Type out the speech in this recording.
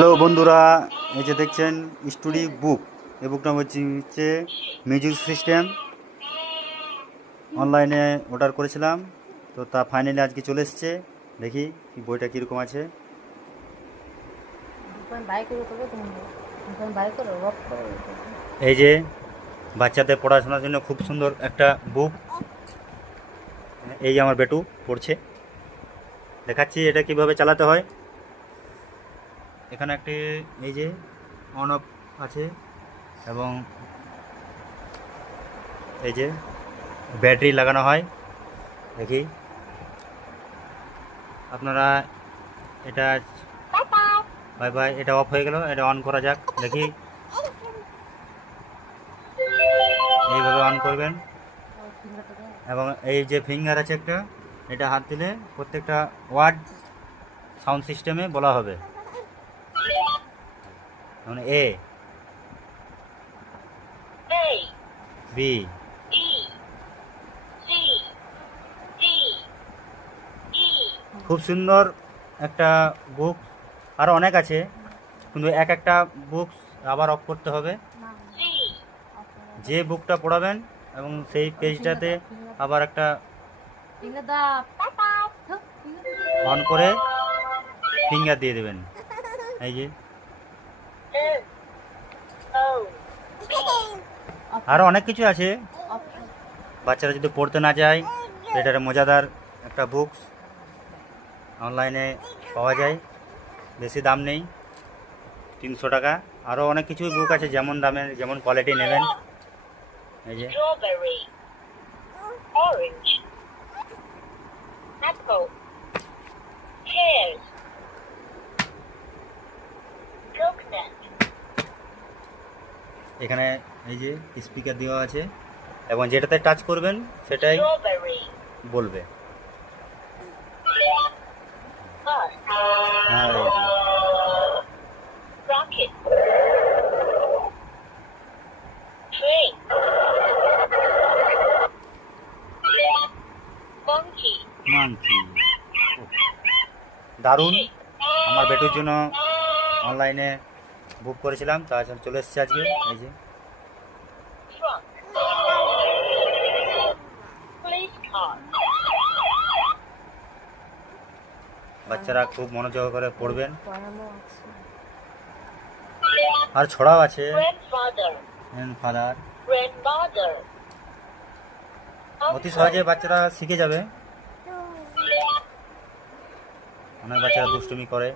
Hello বন্ধুরা, এই যে দেখছেন স্টুডি বুক। এই বুকটা হচ্ছে মিউজিক সিস্টেম। অনলাইনে অর্ডার করেছিলাম, তো তা ফাইনালি আজকে চলে এসছে। দেখি কি বইটা কীরকম আছে। এই যে বাচ্চাদের পড়াশোনার জন্য খুব সুন্দর একটা বুক। এই যে আমার বেটু পড়ছে, দেখাচ্ছি এটা কিভাবে চালাতে হয়। এখানে একটি এই যে অন অফ আছে, এবং এই যে ব্যাটারি লাগানো হয়। দেখি আপনারা, এটা বাই বাই, এটা অফ হয়ে গেল, এটা অন করা যাক। দেখি এইভাবে অন করবেন, এবং এই যে ফিঙ্গার আছে একটা, এটা হাত দিলে প্রত্যেকটা ওয়ার্ড সাউন্ড সিস্টেমে বলা হবে। মানে এ, বি, খুব সুন্দর একটা বুক। আরও অনেক আছে, কিন্তু এক একটা বুক আবার অফ করতে হবে। যে বুকটা পড়াবেন এবং সেই পেজটাতে আবার একটা অন করে ফিঙ্গার দিয়ে দেবেন। এই যে আরও অনেক কিছু আছে। বাচ্চারা যদি পড়তে না চায়, এটার মজাদার একটা বুক অনলাইনে পাওয়া যায়, বেশি দাম নেই, 300 টাকা। আরও অনেক কিছু বুক আছে, যেমন দামের যেমন কোয়ালিটি নেবেন। এই যে এখানে এই যে স্পিকার দেওয়া আছে, এবং যেটাতে টাচ করবেন সেটাই বলবে। আর এই যে মানছি, দারুণ। আমার বেটুর জন্য অনলাইনে বুক করেছিলাম, তা চলে এসেছে আজকে। এই যে বাচ্চারা খুব মনোযোগ করে পড়বেন। আর ছড়াও আছে, ফাদার, অতি সহজে বাচ্চারা শিখে যাবে। অনেক বাচ্চারা দুষ্টুমি করে।